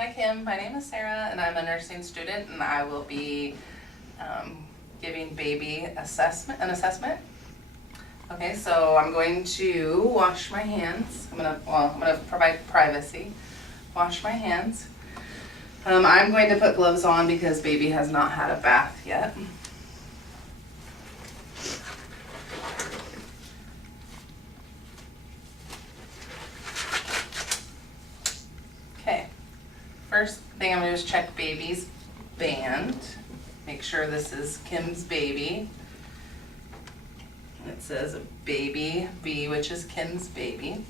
Hi Kim, my name is Sarah and I'm a nursing student and I will be giving baby an assessment. Okay, so I'm going to wash my hands. I'm gonna provide privacy. Wash my hands. I'm going to put gloves on because baby has not had a bath yet. Okay, first thing I'm gonna do is check baby's band. Make sure this is Kim's baby. It says baby B, which is Kim's baby.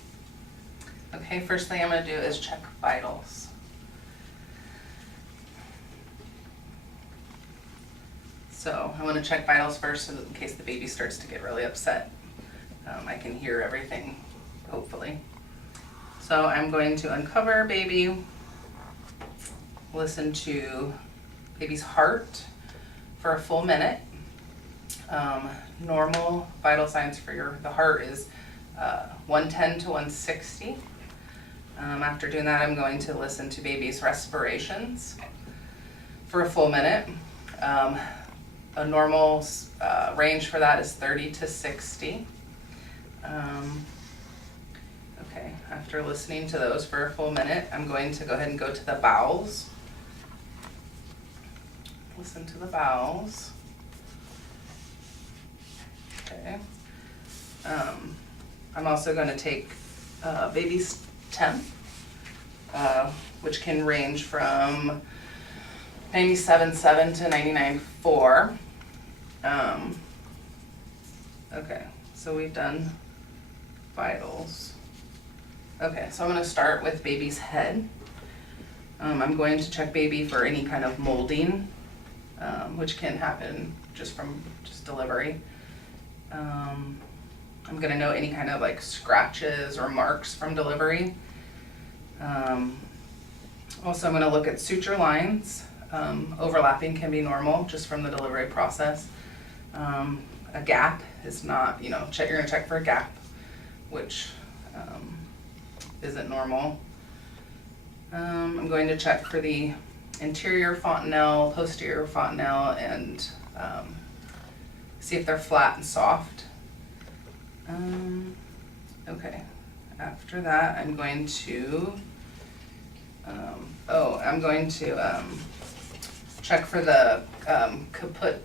Okay, first thing I'm gonna do is check vitals. So I wanna check vitals first so that in case the baby starts to get really upset, I can hear everything, hopefully. So I'm going to uncover baby, listen to baby's heart for a full minute. Normal vital signs for the heart is 110 to 160. After doing that, I'm going to listen to baby's respirations for a full minute. A normal range for that is 30 to 60. Okay, after listening to those for a full minute, I'm going to go ahead and go to the bowels. Listen to the bowels. Okay. I'm also going to take baby's temp, which can range from 97.7 to 99.4. Okay, so we've done vitals. Okay, so I'm going to start with baby's head. I'm going to check baby for any kind of molding, which can happen just from delivery. I'm going to note any kind of like scratches or marks from delivery. Also, I'm going to look at suture lines. Overlapping can be normal just from the delivery process. A gap is not, you're going to check for a gap, which isn't normal. I'm going to check for the interior fontanelle, posterior fontanelle, and see if they're flat and soft. Okay, after that I'm going to check for the caput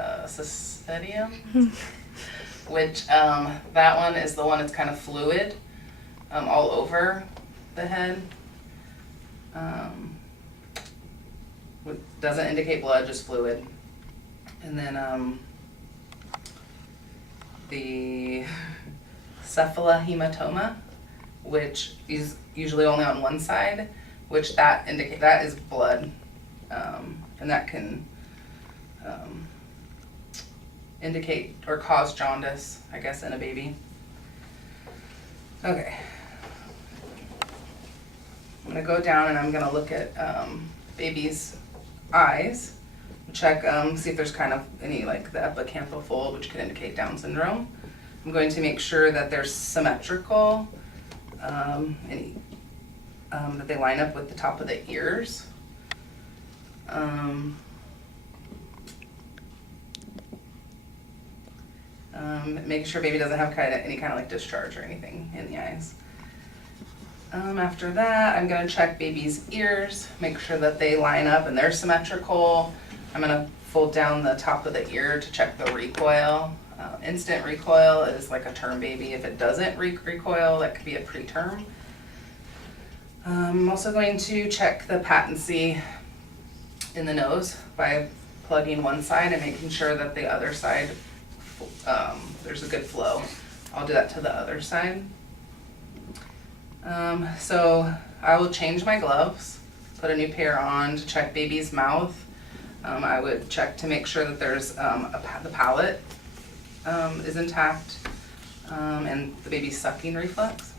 cystidium, which that one is the one that's kind of fluid all over the head. Doesn't indicate blood, just fluid. And then the cephalohematoma, which is usually only on one side, which that is blood, and that can indicate or cause jaundice, I guess, in a baby. Okay. I'm gonna go down and I'm gonna look at baby's eyes. Check, see if there's kind of any like the epicanthal fold, which could indicate Down syndrome. I'm going to make sure that they're symmetrical, that they line up with the top of the ears. Making sure baby doesn't have any kind of like discharge or anything in the eyes. After that, I'm going to check baby's ears, make sure that they line up and they're symmetrical. I'm going to fold down the top of the ear to check the recoil. Instant recoil is like a term baby. If it doesn't recoil, that could be a preterm. I'm also going to check the patency in the nose by plugging one side and making sure that the other side, there's a good flow. I'll do that to the other side. So I will change my gloves, put a new pair on to check baby's mouth. I would check to make sure that there's the palate is intact, and the baby's sucking reflex.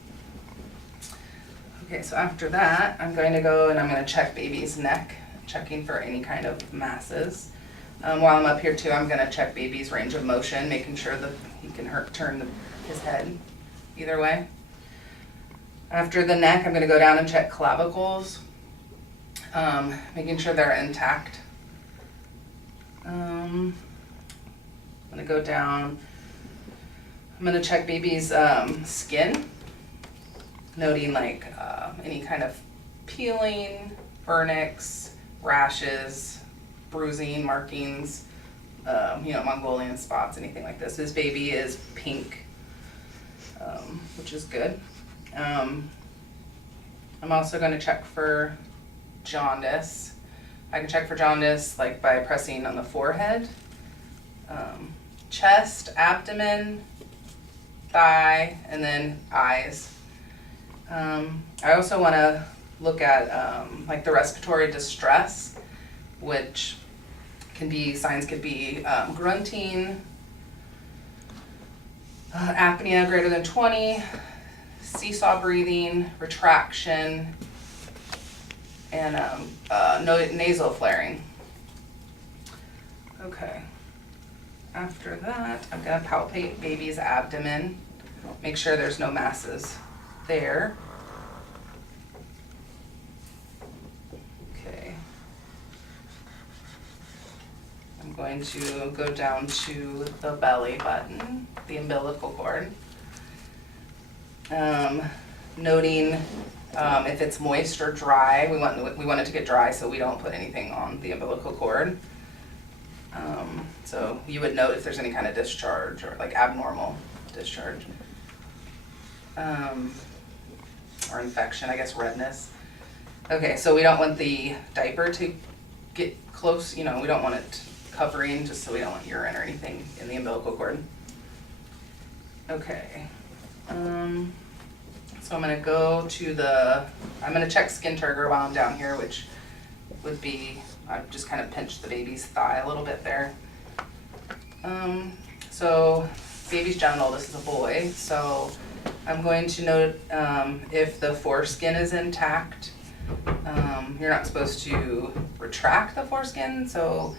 Okay, so after that, I'm going to go and I'm going to check baby's neck, checking for any kind of masses. While I'm up here too, I'm going to check baby's range of motion, making sure that he can turn his head either way. After the neck, I'm going to go down and check clavicles. Making sure they're intact. I'm gonna go down. I'm gonna check baby's skin, noting like any kind of peeling, vernix, rashes, bruising, markings, Mongolian spots, anything like this. This baby is pink, which is good. I'm also going to check for jaundice. I can check for jaundice like by pressing on the forehead, chest, abdomen, thigh, and then eyes. I also want to look at like the respiratory distress, which signs could be grunting, apnea greater than 20, seesaw breathing, retraction, and nasal flaring. Okay. After that, I'm gonna palpate baby's abdomen, make sure there's no masses there. Okay. I'm going to go down to the belly button, the umbilical cord. Noting if it's moist or dry. We want it to get dry, so we don't put anything on the umbilical cord. So you would note if there's any kind of discharge or like abnormal discharge. Or infection, I guess redness. Okay, so we don't want the diaper to get close, we don't want it covering, just so we don't want urine or anything in the umbilical cord. Okay. So I'm gonna go to I'm gonna check skin turgor while I'm down here, which would be, I just kind of pinch the baby's thigh a little bit there. So baby's genital, this is a boy, so I'm going to note if the foreskin is intact. You're not supposed to retract the foreskin, so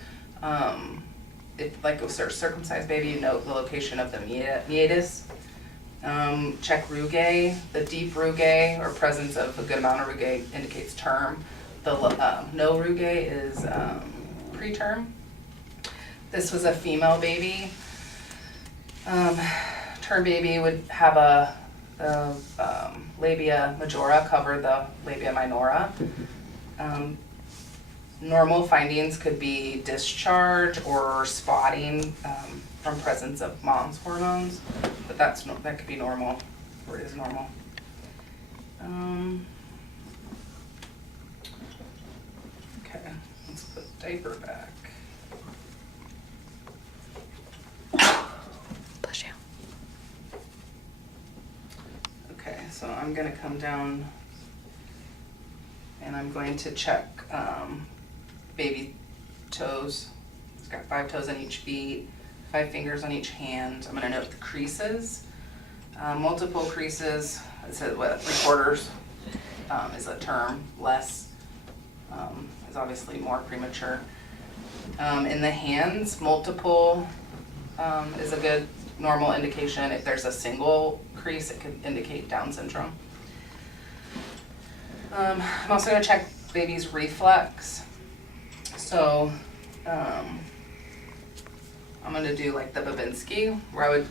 if like a circumcised baby, you note the location of the meatus. Check rugae. The deep rugae or presence of a good amount of rugae indicates term. The no rugae is preterm. This was a female baby. Term baby would have the labia majora cover the labia minora. Normal findings could be discharge or spotting from presence of mom's hormones, but that could be normal, or is normal. Okay, let's put the diaper back. Bless you. Okay, so I'm gonna come down and I'm going to check baby toes. It's got 5 toes on each feet, 5 fingers on each hand. I'm gonna note the creases. Multiple creases, it says 3/4 is a term, less is obviously more premature. In the hands, multiple is a good normal indication. If there's a single crease, it could indicate Down syndrome. I'm also gonna check baby's reflex. So I'm gonna do like the Babinski, where I would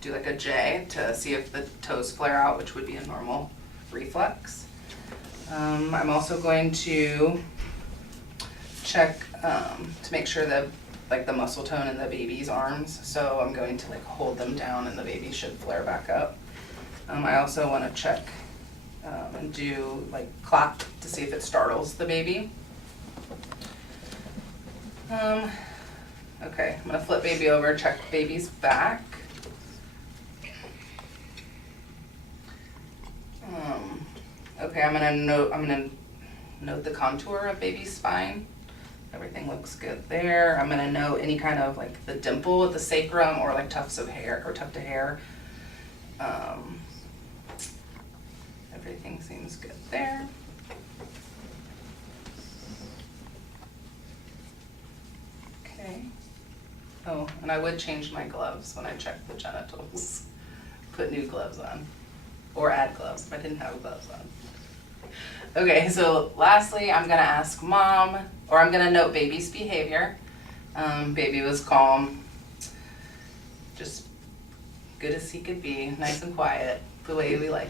do like a J to see if the toes flare out, which would be a normal reflex. I'm also going to check to make sure that like the muscle tone in the baby's arms. So I'm going to like hold them down and the baby should flare back up. I also want to check and do like clap to see if it startles the baby. Okay, I'm gonna flip baby over, check baby's back. Okay, I'm gonna note the contour of baby's spine. Everything looks good there. I'm gonna note any kind of like the dimple at the sacrum or like tufts of hair or tuft of hair. Everything seems good there. Okay. Oh, and I would change my gloves when I check the genitals. Put new gloves on. Or add gloves if I didn't have gloves on. Okay, so lastly, I'm gonna ask mom, or I'm gonna note baby's behavior. Baby was calm, just good as he could be, nice and quiet, the way we like.